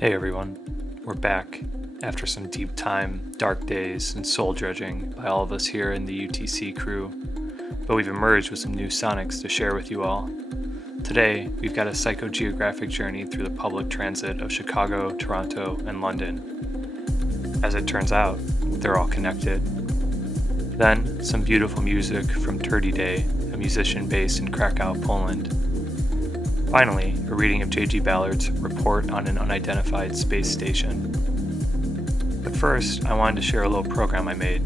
Hey everyone, we're back after some deep time, dark days, and soul dredging by all of us here in the UTC crew, but we've emerged with some new sonics to share with you all. Today, we've got a psychogeographic journey through the public transit of Chicago, Toronto, and London. As it turns out, they're all connected. Then, some beautiful music from Turdidae, a musician based in Krakow, Poland. Finally, a reading of J.G. Ballard's Report on an Unidentified Space Station. But first, I wanted to share a little program I made.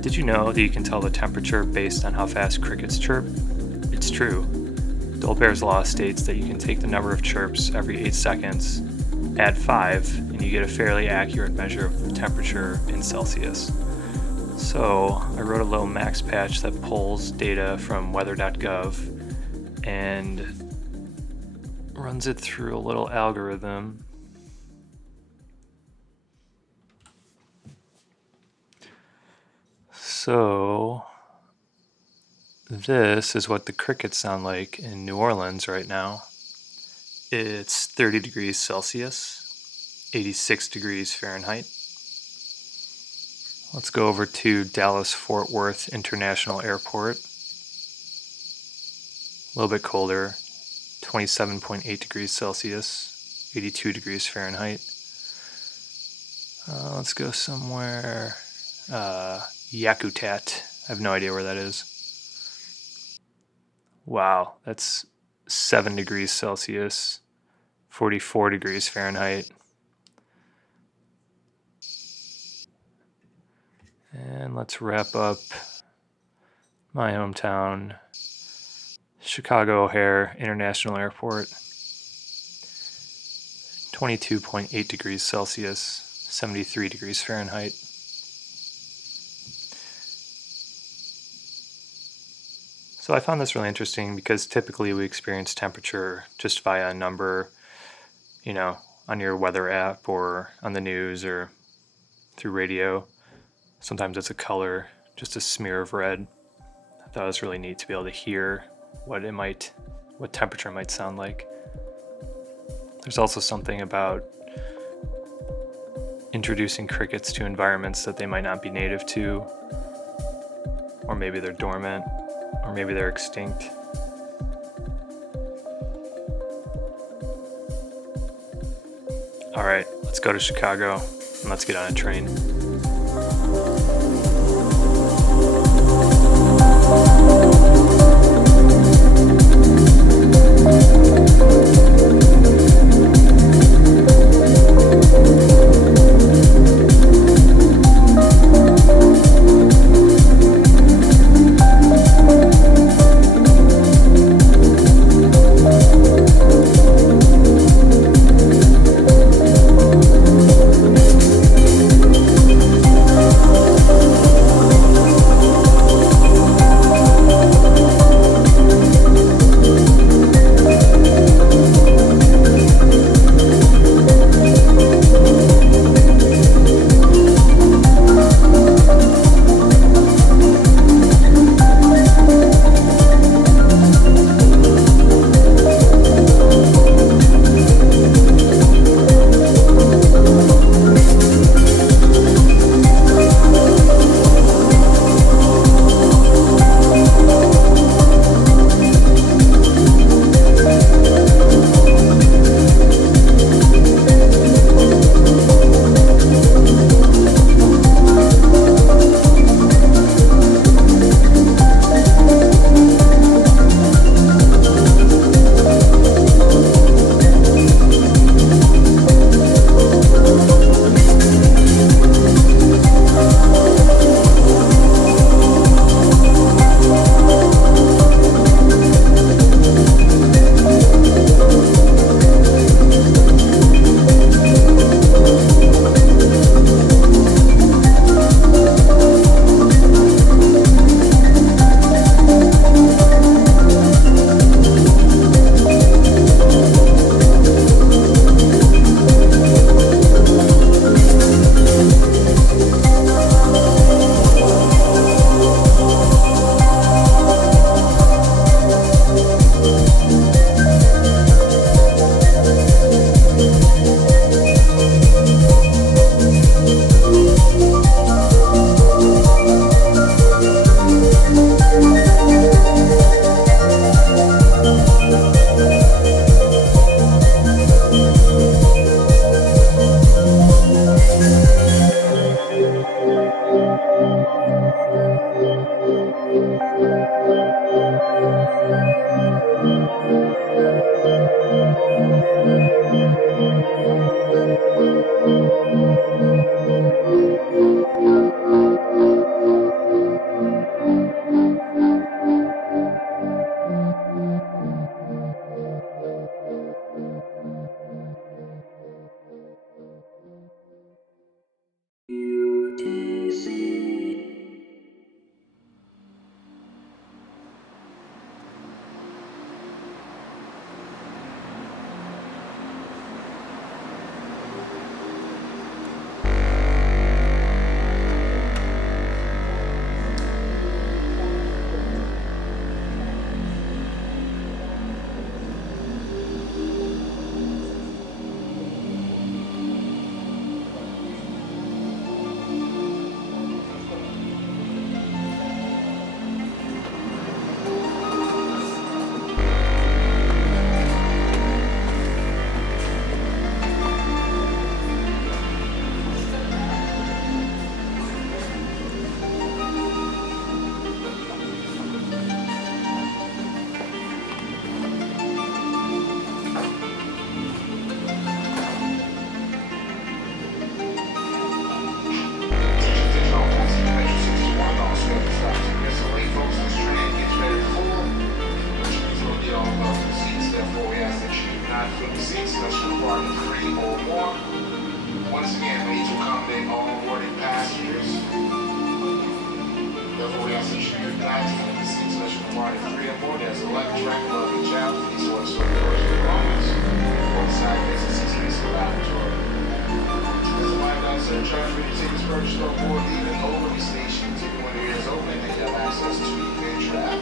Did you know that you can tell the temperature based on how fast crickets chirp? It's true. Dolbear's law states that you can take the number of chirps every 8 seconds, add 5, and you get a fairly accurate measure of temperature in Celsius. So, I wrote a little max patch that pulls data from weather.gov and runs it through a little algorithm. So this is what the crickets sound like in New Orleans right now. It's 30 degrees Celsius, 86 degrees Fahrenheit. Let's go over to Dallas-Fort Worth International Airport. A little bit colder, 27.8 degrees Celsius, 82 degrees Fahrenheit. Let's go somewhere, Yakutat. I have no idea where that is. Wow, that's 7 degrees Celsius, 44 degrees Fahrenheit. And let's wrap up my hometown, Chicago O'Hare International Airport. 22.8 degrees Celsius, 73 degrees Fahrenheit. So I found this really interesting because typically we experience temperature just via a number, on your weather app or on the news or through radio. Sometimes it's a color, just a smear of red. I thought it was really neat to be able to hear what temperature might sound like. There's also something about introducing crickets to environments that they might not be native to, or maybe they're dormant, or maybe they're extinct. All right, let's go to Chicago and let's get on a train. track of each out, these sorts of performance, or side business space laboratory. As a mind answer, charge for your tickets purchased on board leaving over the station. Ticket when it is open, and you have access to your trap.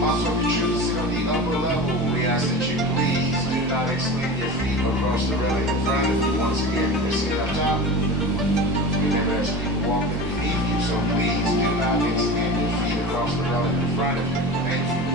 Also, if you choose to sit on the upper level, we ask that you please do not extend your feet across the railing in front of you. Once again, you can sit up top. Remember, there's people walking beneath you, so please do not extend your feet across the railing in front of you. Thank you.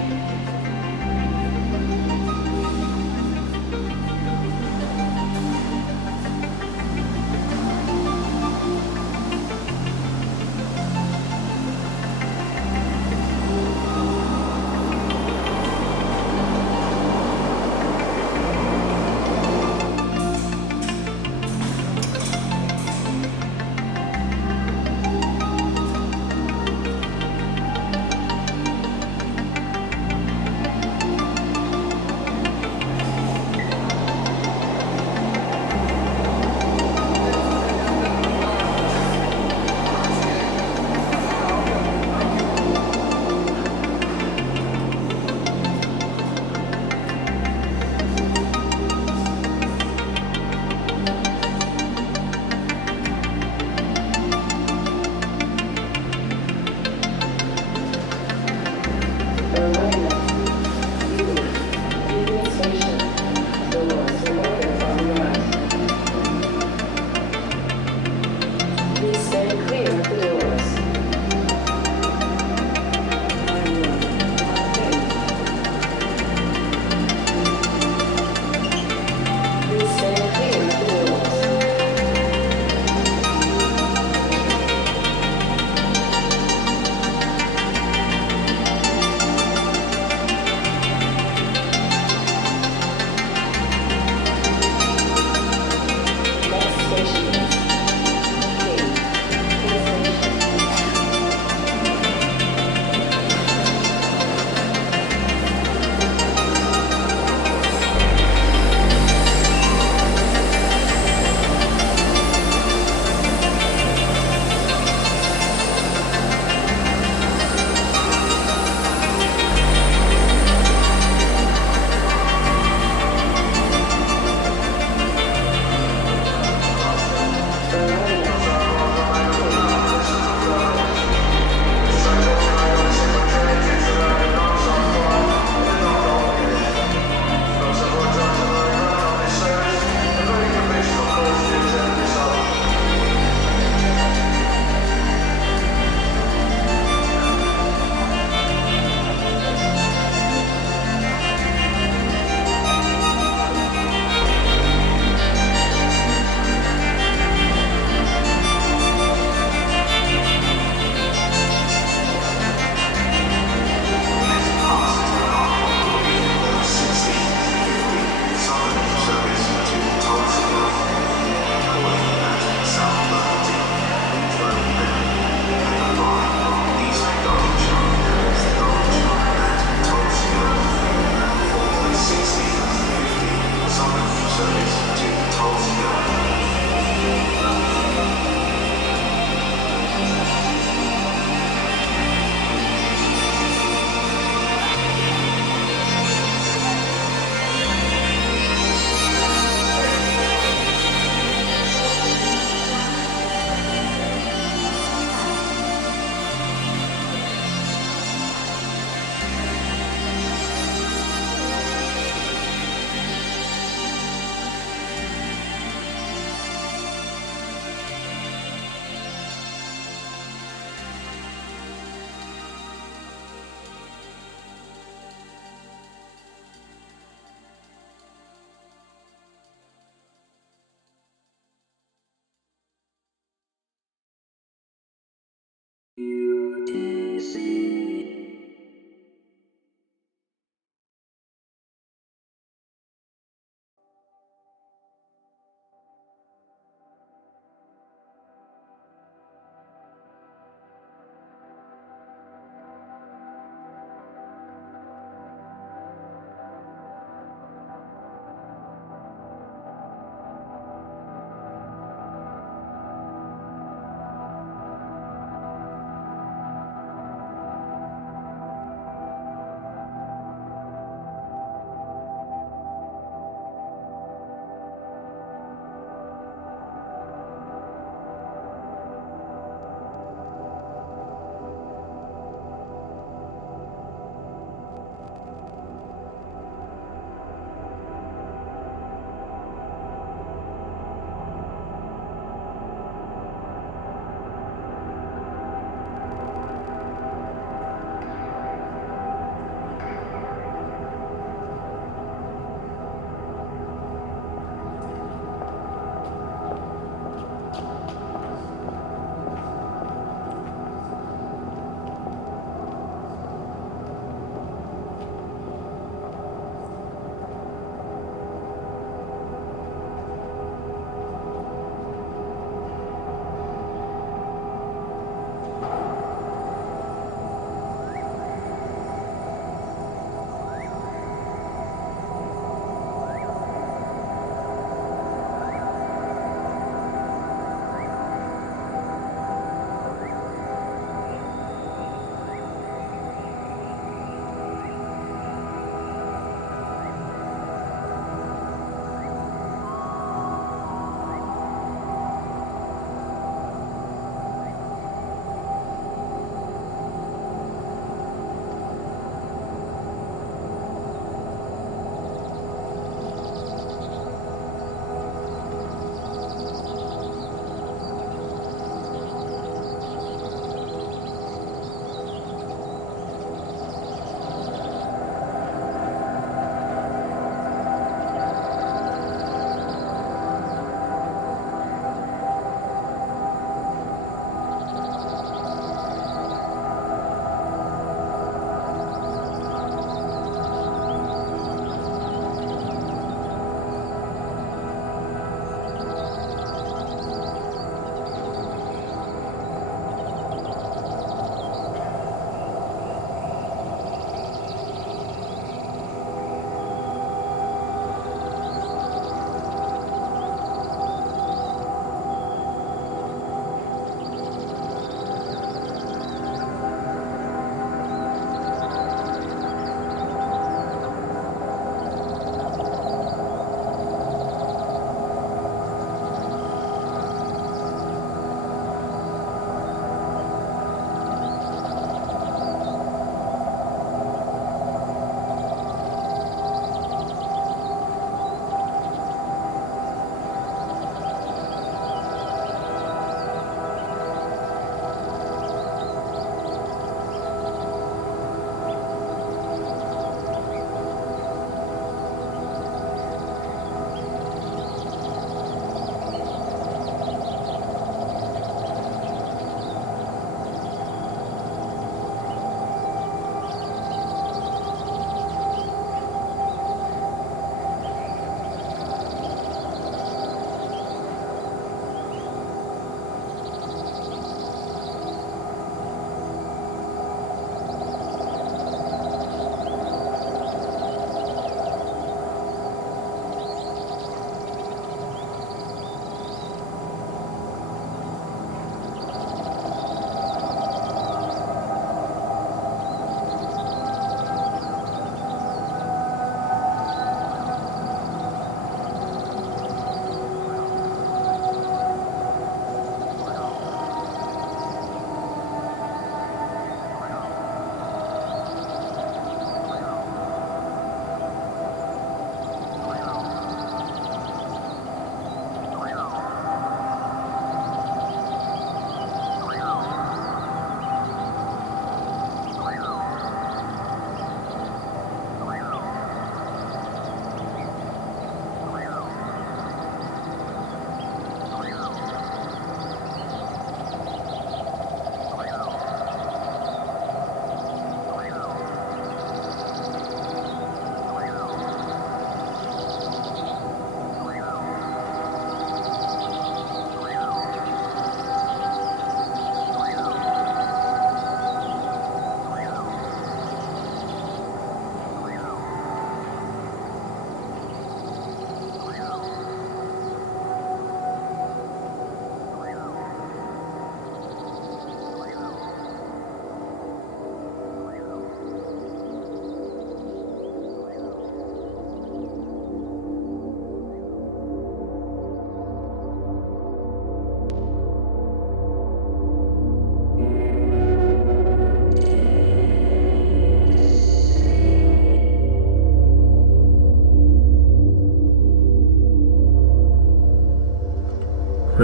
UTC.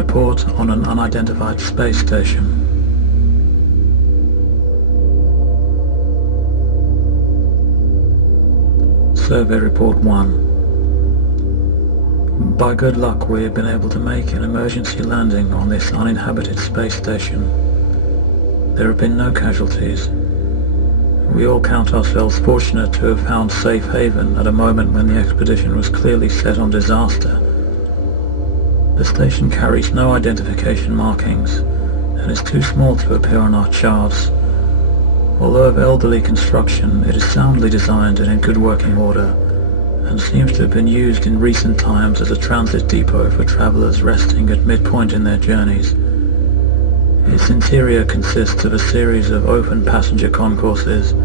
Report on an unidentified space station. Survey Report 1. By good luck, we have been able to make an emergency landing on this uninhabited space station. There have been no casualties. We all count ourselves fortunate to have found safe haven at a moment when the expedition was clearly set on disaster. The station carries no identification markings and is too small to appear on our charts. Although of elderly construction, it is soundly designed and in good working order, and seems to have been used in recent times as a transit depot for travellers resting at midpoint in their journeys. Its interior consists of a series of open passenger concourses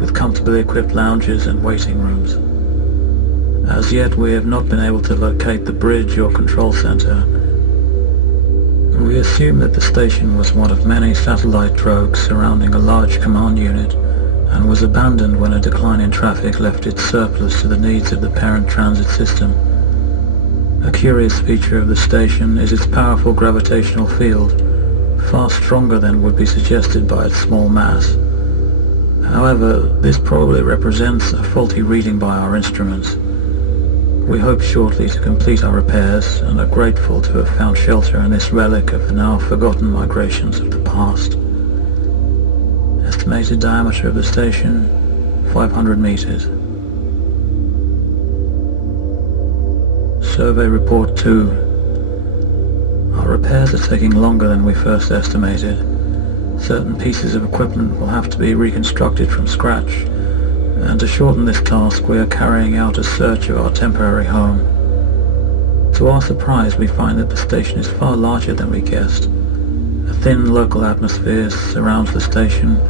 with comfortably equipped lounges and waiting rooms. As yet, we have not been able to locate the bridge or control center. We assume that the station was one of many satellite drogues surrounding a large command unit and was abandoned when a decline in traffic left it surplus to the needs of the parent transit system. A curious feature of the station is its powerful gravitational field, far stronger than would be suggested by its small mass. However, this probably represents a faulty reading by our instruments. We hope shortly to complete our repairs and are grateful to have found shelter in this relic of the now forgotten migrations of the past. Estimated diameter of the station, 500 meters. Survey Report 2. Our repairs are taking longer than we first estimated. Certain pieces of equipment will have to be reconstructed from scratch, and to shorten this task we are carrying out a search of our temporary home. To our surprise, we find that the station is far larger than we guessed. A thin local atmosphere surrounds the station,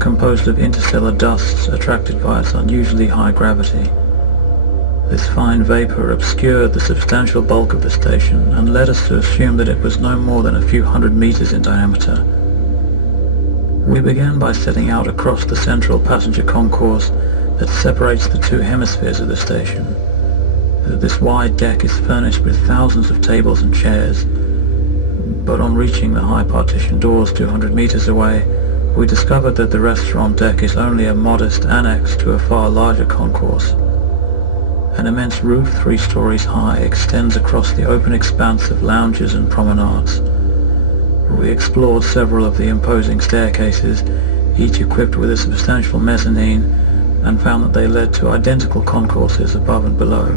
composed of interstellar dusts attracted by its unusually high gravity. This fine vapor obscured the substantial bulk of the station and led us to assume that it was no more than a few hundred meters in diameter. We began by setting out across the central passenger concourse that separates the two hemispheres of the station. This wide deck is furnished with thousands of tables and chairs, but on reaching the high partition doors 200 meters away, we discovered that the restaurant deck is only a modest annex to a far larger concourse. An immense roof 3 stories high extends across the open expanse of lounges and promenades. We explored several of the imposing staircases, each equipped with a substantial mezzanine, and found that they led to identical concourses above and below.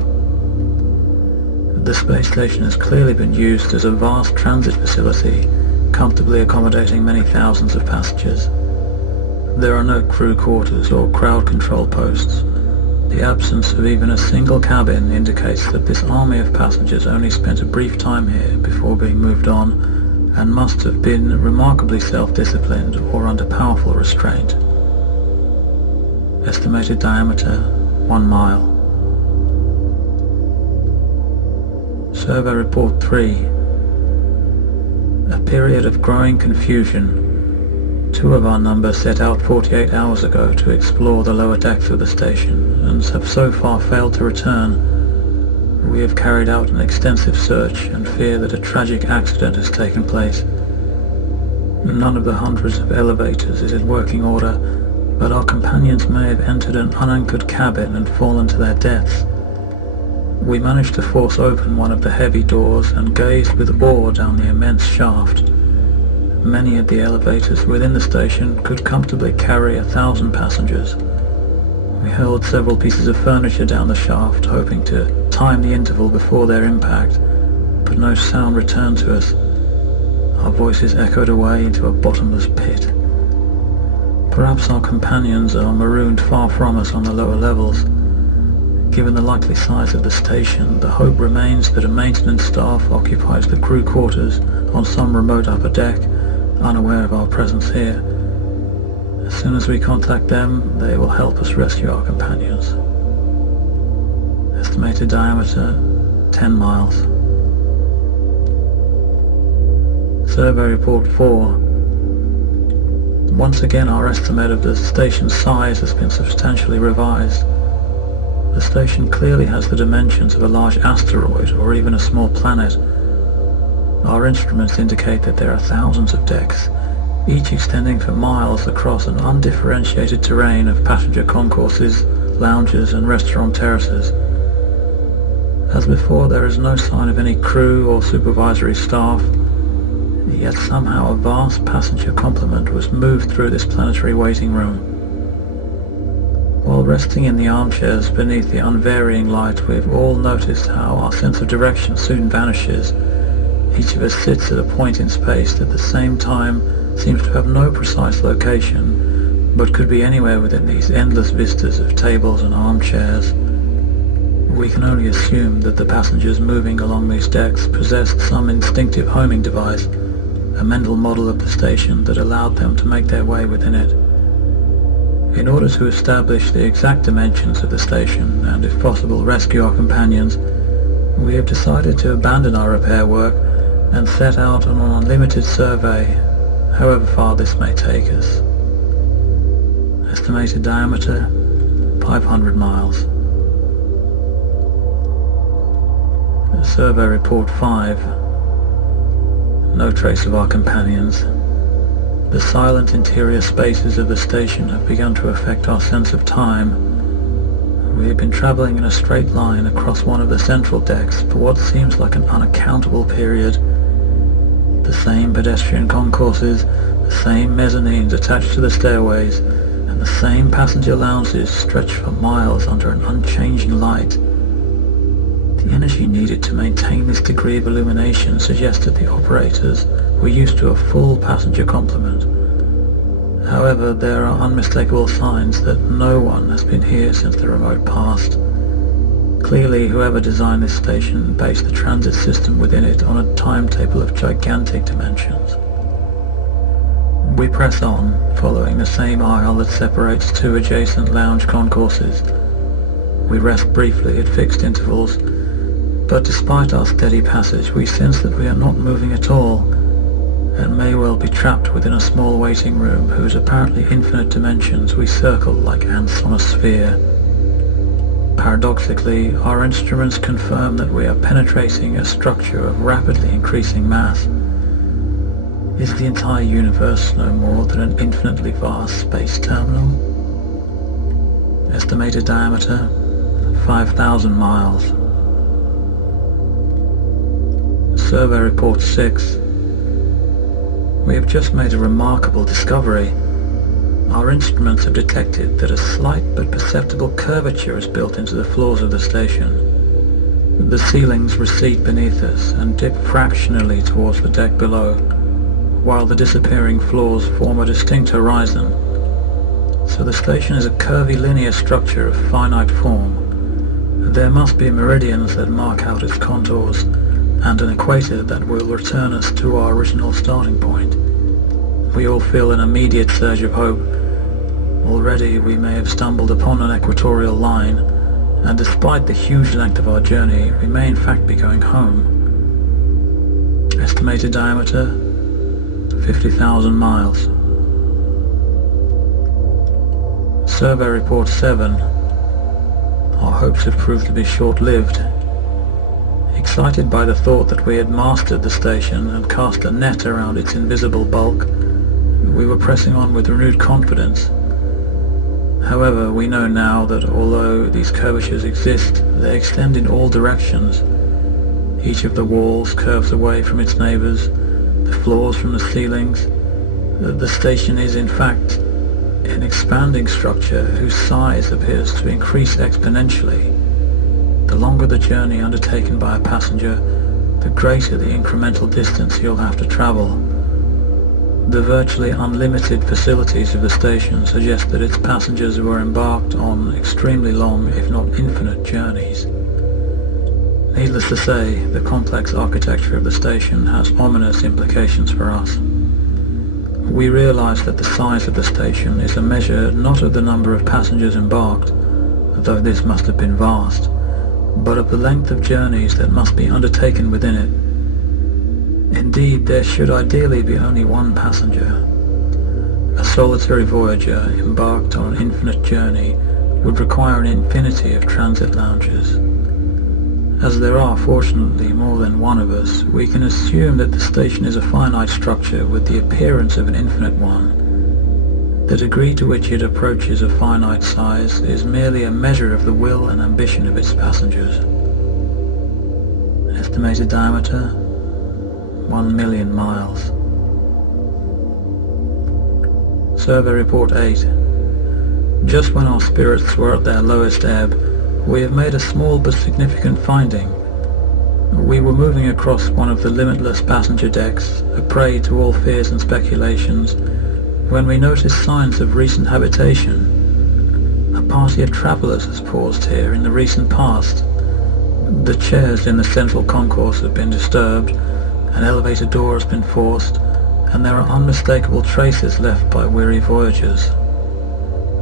The space station has clearly been used as a vast transit facility, comfortably accommodating many thousands of passengers. There are no crew quarters or crowd control posts. The absence of even a single cabin indicates that this army of passengers only spent a brief time here before being moved on, and must have been remarkably self-disciplined or under powerful restraint. Estimated diameter, 1 mile. Survey Report 3. A period of growing confusion. 2 of our number set out 48 hours ago to explore the lower decks of the station and have so far failed to return. We have carried out an extensive search and fear that a tragic accident has taken place. None of the hundreds of elevators is in working order, but our companions may have entered an unanchored cabin and fallen to their deaths. We managed to force open one of the heavy doors and gazed with awe down the immense shaft. Many of the elevators within the station could comfortably carry 1,000 passengers. We hurled several pieces of furniture down the shaft, hoping to time the interval before their impact, but no sound returned to us. Our voices echoed away into a bottomless pit. Perhaps our companions are marooned far from us on the lower levels. Given the likely size of the station, the hope remains that a maintenance staff occupies the crew quarters on some remote upper deck, unaware of our presence here. As soon as we contact them, they will help us rescue our companions. Estimated diameter, 10 miles. Survey Report 4. Once again, our estimate of the station's size has been substantially revised. The station clearly has the dimensions of a large asteroid or even a small planet. Our instruments indicate that there are thousands of decks, each extending for miles across an undifferentiated terrain of passenger concourses, lounges and restaurant terraces. As before, there is no sign of any crew or supervisory staff, yet somehow a vast passenger complement was moved through this planetary waiting room. While resting in the armchairs beneath the unvarying light, we've all noticed how our sense of direction soon vanishes. Each of us sits at a point in space that at the same time seems to have no precise location, but could be anywhere within these endless vistas of tables and armchairs. We can only assume that the passengers moving along these decks possessed some instinctive homing device, a mental model of the station that allowed them to make their way within it. In order to establish the exact dimensions of the station and, if possible, rescue our companions, we have decided to abandon our repair work and set out on an unlimited survey, however far this may take us. Estimated diameter, 500 miles. Survey Report 5. No trace of our companions. The silent interior spaces of the station have begun to affect our sense of time. We have been travelling in a straight line across one of the central decks for what seems like an unaccountable period. The same pedestrian concourses, the same mezzanines attached to the stairways, and the same passenger lounges stretch for miles under an unchanging light. The energy needed to maintain this degree of illumination suggested the operators were used to a full passenger complement. However, there are unmistakable signs that no one has been here since the remote past. Clearly, whoever designed this station based the transit system within it on a timetable of gigantic dimensions. We press on, following the same aisle that separates two adjacent lounge concourses. We rest briefly at fixed intervals, but despite our steady passage, we sense that we are not moving at all, and may well be trapped within a small waiting room whose apparently infinite dimensions we circle like ants on a sphere. Paradoxically, our instruments confirm that we are penetrating a structure of rapidly increasing mass. Is the entire universe no more than an infinitely vast space terminal? Estimated diameter, 5,000 miles. Survey Report 6. We have just made a remarkable discovery. Our instruments have detected that a slight but perceptible curvature is built into the floors of the station. The ceilings recede beneath us and dip fractionally towards the deck below, while the disappearing floors form a distinct horizon. So the station is a curvy linear structure of finite form. There must be meridians that mark out its contours, and an equator that will return us to our original starting point. We all feel an immediate surge of hope. Already we may have stumbled upon an equatorial line, and despite the huge length of our journey, we may in fact be going home. Estimated diameter, 50,000 miles. Survey Report 7. Our hopes have proved to be short-lived. Excited by the thought that we had mastered the station and cast a net around its invisible bulk, we were pressing on with renewed confidence. However, we know now that although these curvatures exist, they extend in all directions. Each of the walls curves away from its neighbours, the floors from the ceilings. The station is in fact an expanding structure whose size appears to increase exponentially. The longer the journey undertaken by a passenger, the greater the incremental distance he'll have to travel. The virtually unlimited facilities of the station suggest that its passengers were embarked on extremely long, if not infinite, journeys. Needless to say, the complex architecture of the station has ominous implications for us. We realize that the size of the station is a measure not of the number of passengers embarked, though this must have been vast, but of the length of journeys that must be undertaken within it. Indeed, there should ideally be only one passenger. A solitary voyager embarked on an infinite journey would require an infinity of transit lounges. As there are fortunately more than one of us, we can assume that the station is a finite structure with the appearance of an infinite one. The degree to which it approaches a finite size is merely a measure of the will and ambition of its passengers. Estimated diameter, 1 million miles. Survey Report 8. Just when our spirits were at their lowest ebb, we have made a small but significant finding. We were moving across one of the limitless passenger decks, a prey to all fears and speculations, when we noticed signs of recent habitation. A party of travellers has paused here in the recent past. The chairs in the central concourse have been disturbed, an elevator door has been forced, and there are unmistakable traces left by weary voyagers.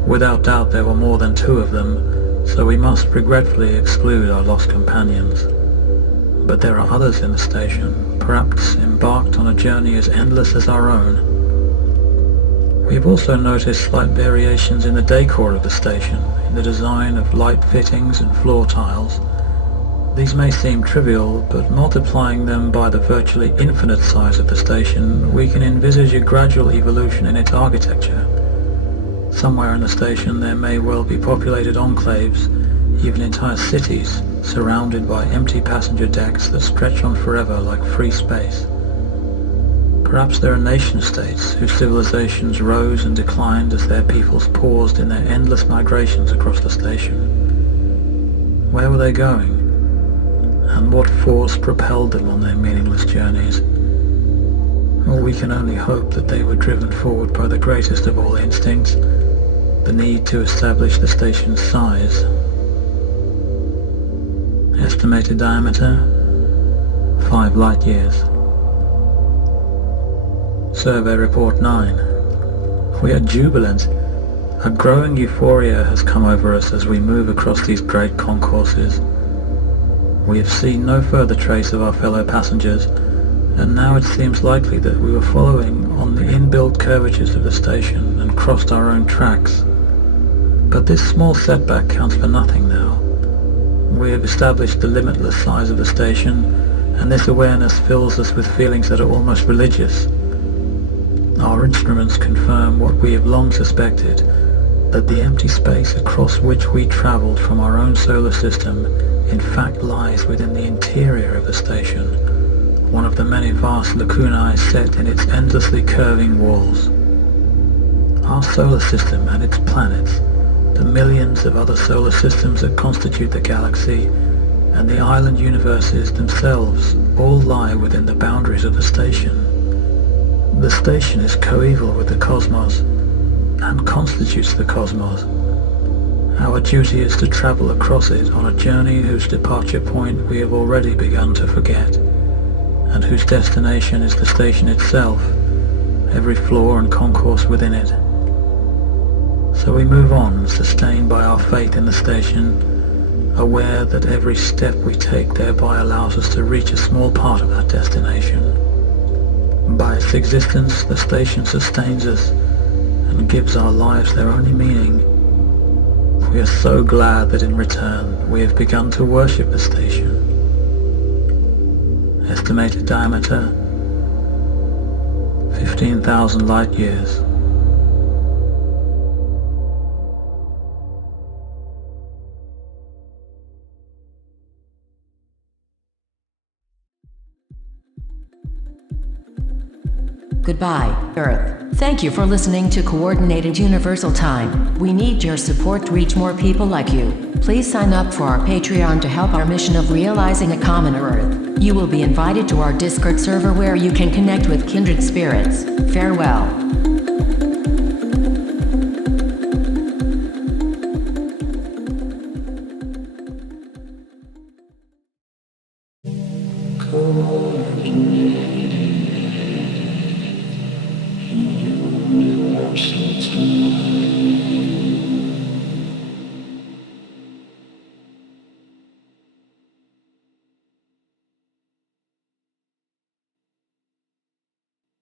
Without doubt there were more than 2 of them, so we must regretfully exclude our lost companions. But there are others in the station, perhaps embarked on a journey as endless as our own. We have also noticed slight variations in the decor of the station, in the design of light fittings and floor tiles. These may seem trivial, but multiplying them by the virtually infinite size of the station, we can envisage a gradual evolution in its architecture. Somewhere in the station there may well be populated enclaves, even entire cities, surrounded by empty passenger decks that stretch on forever like free space. Perhaps there are nation-states whose civilizations rose and declined as their peoples paused in their endless migrations across the station. Where were they going? And what force propelled them on their meaningless journeys? Or we can only hope that they were driven forward by the greatest of all instincts, the need to establish the station's size. Estimated diameter, 5 light years. Survey Report 9. We are jubilant. A growing euphoria has come over us as we move across these great concourses. We have seen no further trace of our fellow passengers, and now it seems likely that we were following on the inbuilt curvatures of the station and crossed our own tracks. But this small setback counts for nothing now. We have established the limitless size of the station, and this awareness fills us with feelings that are almost religious. Our instruments confirm what we have long suspected, that the empty space across which we travelled from our own solar system in fact lies within the interior of the station, one of the many vast lacunae set in its endlessly curving walls. Our solar system and its planets, the millions of other solar systems that constitute the galaxy, and the island universes themselves all lie within the boundaries of the station. The station is coeval with the cosmos, and constitutes the cosmos. Our duty is to travel across it on a journey whose departure point we have already begun to forget, and whose destination is the station itself, every floor and concourse within it. So we move on, sustained by our faith in the station, aware that every step we take thereby allows us to reach a small part of that destination. By its existence, the station sustains us and gives our lives their only meaning. We are so glad that in return we have begun to worship the station. Estimated diameter, 15,000 light years. Goodbye, Earth. Thank you for listening to Coordinated Universal Time. We need your support to reach more people like you. Please sign up for our Patreon to help our mission of realizing a common Earth. You will be invited to our Discord server where you can connect with kindred spirits. Farewell. Universal time.